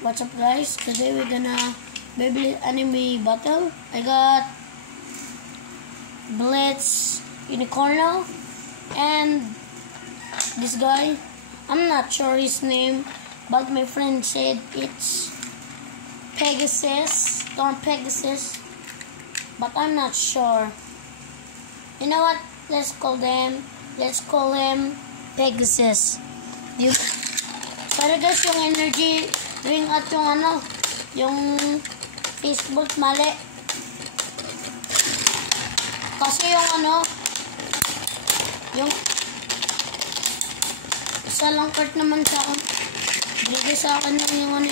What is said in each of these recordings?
What's up guys? Today we're gonna Beyblade anime battle. I got Blitz Unicorno and this guy. I'm not sure his name, but my friend said it's Pegasus or Pegasus, but I'm not sure. You know what? Let's call him Pegasus. Sorry guys, yung energy drink at yung Facebook mali. Kasi yung isa lang part naman sa akin. Binigay sa akin lang yung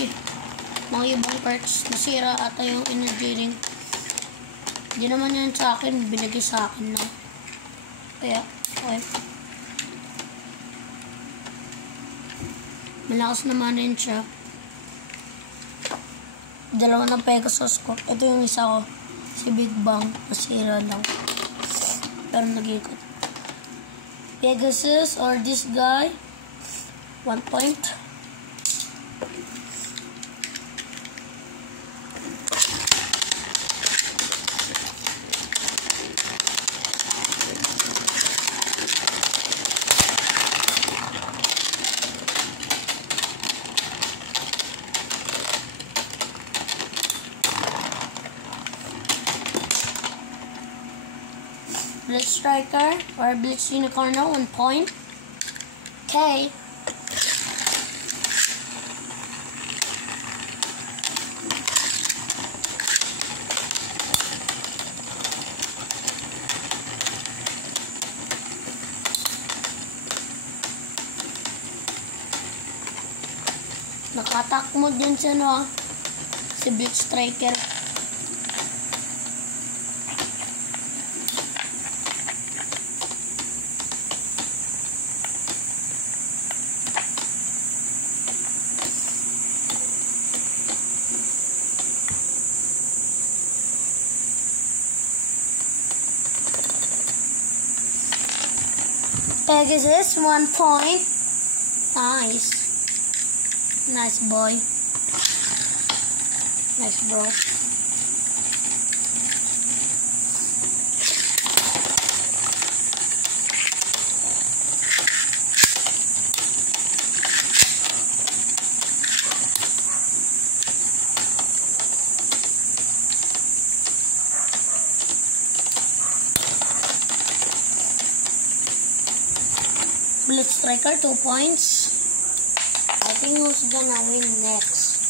mga ibang parts. Nasira ata yung energy drink. Hindi naman yan sa akin, binigay sa akin lang. Kaya, okay. Malakas naman rin siya. Dalawa ng Pegasus ko. Ito yung isa ko. Si Big Bang. Nasira lang. Pero nag-ikot. Pegasus or this guy. 1 point. Blitz Striker or Blitz Unicorno, 1 point. Okay. Nakatak mo din siya si Blitz Striker. Pegasus, 1 point. Nice. Nice boy. Nice bro. Blitz Striker, 2 points. I think who's gonna win next?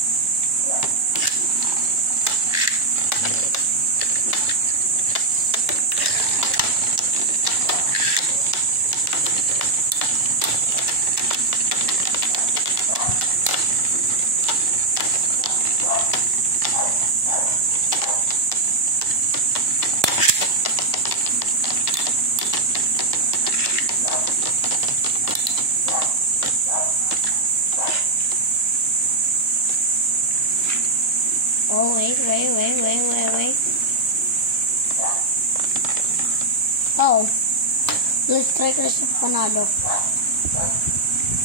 Oh, wait. Oh, Blitz Striker is panalo.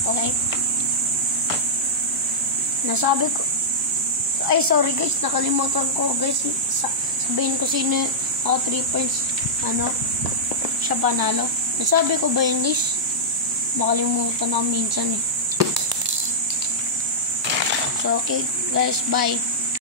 Okay. Nasabi ko. Ay, sorry guys. Nakalimutan ko guys. Sabihin ko sino 3 points. Siya panalo. Nasabi ko ba yun guys? Makalimutan na minsan eh. So, okay guys. Bye.